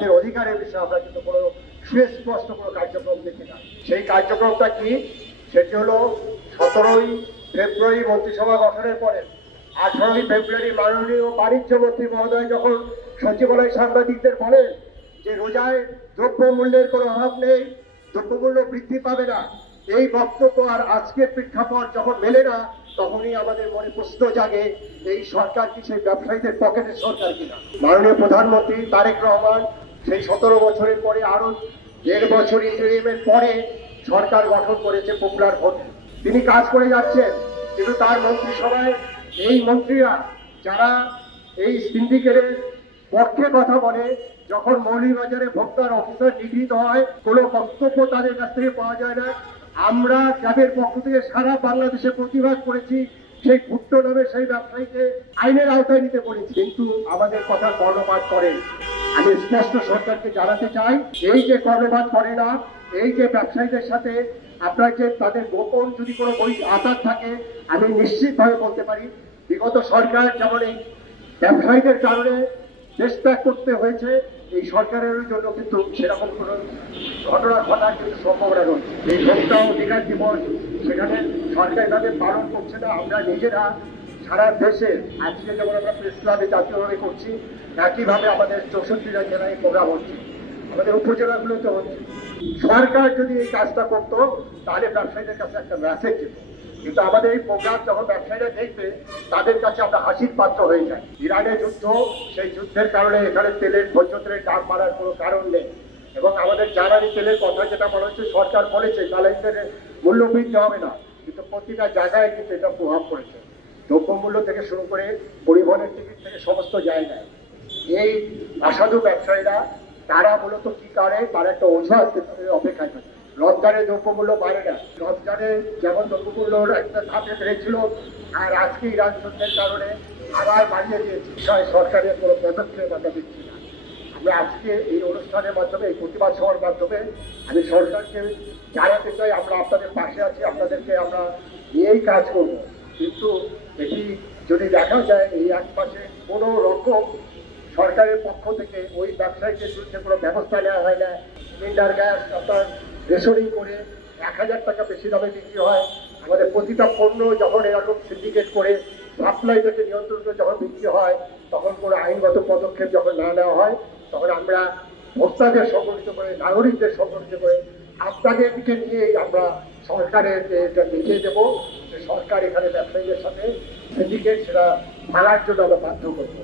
তাদের অধিকারের বিষয়ে আমরা কিন্তু কোনো সুস্পষ্ট কোনো কার্যক্রম দেখি না। সেই কার্যক্রমটা কি? সেটি হলো 17ই ফেব্রুয়ারি মন্ত্রিসভা গঠনের পরে 18ই ফেব্রুয়ারি মাননীয় বাণিজ্য মন্ত্রী মহোদয় যখন সচিবালয় সাংবাদিকদের বলেন যে রোজায় দ্রব্যমূল্যের কোনো অভাব নেই, দ্রব্যমূল্য বৃদ্ধি পাবে না, এই বক্তব্য আর আজকের প্রেক্ষাপট যখন মেলে না, তখনই আমাদের মনে প্রশ্ন জাগে এই সরকার কি সেই ব্যবসায়ীদের পকেটের সরকার কিনা। মাননীয় প্রধানমন্ত্রী তারেক রহমান সেই 17 বছরের পরে আরো 1.5 বছর ইন্টারিমের পরে সরকার গঠন করেছে পপুলার ভোটে। তিনি কাজ করে যাচ্ছেন, কিন্তু তার মন্ত্রিসভায় এই মন্ত্রীরা যারা এই সিন্ডিকেটের পক্ষে কথা বলে, যখন মৌলভীবাজারে ভোক্তার অফিসার নিগৃহীত হয়, কোনো বক্তব্য তাদের কাছ থেকে পাওয়া যায় না। আমরা ক্যাবের পক্ষ থেকে সারা বাংলাদেশে প্রতিবাদ করেছি, সেই ভুট্টো নামে সেই ব্যবসায়ীকে আইনের আওতায় নিতে বলেছি, কিন্তু আমাদের কথা কর্ণপাত করেন। আমি স্পষ্ট সরকারকে জানাতে চাই, এই যে কর্ণপাত করে না, এই যে ব্যবসায়ীদের সাথে আপনার যে তাদের গোপন যদি কোনো বই আঘাত থাকে, আমি নিশ্চিতভাবে বলতে পারি বিগত সরকার যেমন এই ব্যবসায়ীদের কারণে দেশ ত্যাগ করতে হয়েছে, এই সরকারের জন্য কিন্তু সেরকম কোনো ঘটনা ঘটার কিন্তু সম্ভাবনা রয়েছে। এই ভোক্তা অধিকার দিবস সেখানে সরকারিভাবে পালন করছে না, আমরা নিজেরা সারা দেশে আজকে যেমন আমরা প্রেস ক্লাবে জাতীয়ভাবে করছি, একইভাবে আমাদের 64টা জেলায় প্রোগ্রাম হচ্ছে, আমাদের উপজেলাগুলোতে হচ্ছে। সরকার যদি এই কাজটা করতো তাহলে ব্যবসায়ীদের কাছে একটা মেসেজ যেত, কিন্তু আমাদের এই প্রোগ্রাম যখন ব্যবসায়ীরা দেখবে তাদের কাছে আমরা হাসির পাত্র হয়ে যাই। ইরানের যুদ্ধ, সেই যুদ্ধের কারণে এখানে তেলের ভোজ্য তেলের দাম বাড়ার কোনো কারণ নেই, এবং আমাদের জ্বালানি তেলের কথা যেটা বলা হচ্ছে, সরকার বলেছে জ্বালানি তেলের মূল্য বৃদ্ধি হবে না, কিন্তু প্রতিটা জায়গায় কিন্তু এটা প্রভাব পড়েছে। দ্রব্যমূল্য থেকে শুরু করে পরিবহনের টিকিট থেকে সমস্ত জায়গায় এই অসাধু ব্যবসায়ীরা তারা মূলত কি করে, তারা একটা অজুহাত অপেক্ষায় থাকে। রমজানের দ্রব্যমূল্য বাড়ে না, রমজানে যেমন দ্রব্যমূল্য একটা ধাপে বেড়েছিল, আর আজকে ইরান যুদ্ধের কারণে আবার বাড়িয়ে দিয়েছে। বিষয়ে সরকারের কোনো পদক্ষেপ আমরা দিচ্ছি না। আমরা আজকে এই অনুষ্ঠানের মাধ্যমে, এই প্রতিবাদ সভার মাধ্যমে আমি সরকারকে জানাতে চাই আমরা আপনাদের পাশে আছি, আপনাদেরকে আমরা নিয়েই কাজ করব। কিন্তু এটি যদি দেখা যায় এই এক মাসে কোনো রকম সরকারের পক্ষ থেকে ওই ব্যবসায়ীদের বিরুদ্ধে কোনো ব্যবস্থা নেওয়া হয় না, সিলিন্ডার গ্যাস আপনার রেশনিং করে 1000 টাকা বেশি দামে বিক্রি হয়, আমাদের প্রতিটা পণ্য যখন এরকম সিন্ডিকেট করে সাপ্লাই থেকে নিয়ন্ত্রণ করে যখন বিক্রি হয়, তখন কোনো আইনগত পদক্ষেপ যখন না নেওয়া হয়, তখন আমরা ভোক্তাদের সংগঠিত করে, নাগরিকদের সংগঠিত করে আপনাদেরকে নিয়েই আমরা সরকারের এটা দেখিয়ে দেবো যে সরকার এখানে ব্যবসায়ীদের সাথে সিন্ডিকেট সেটা ভাঙার জন্য আমরা বাধ্য করবো।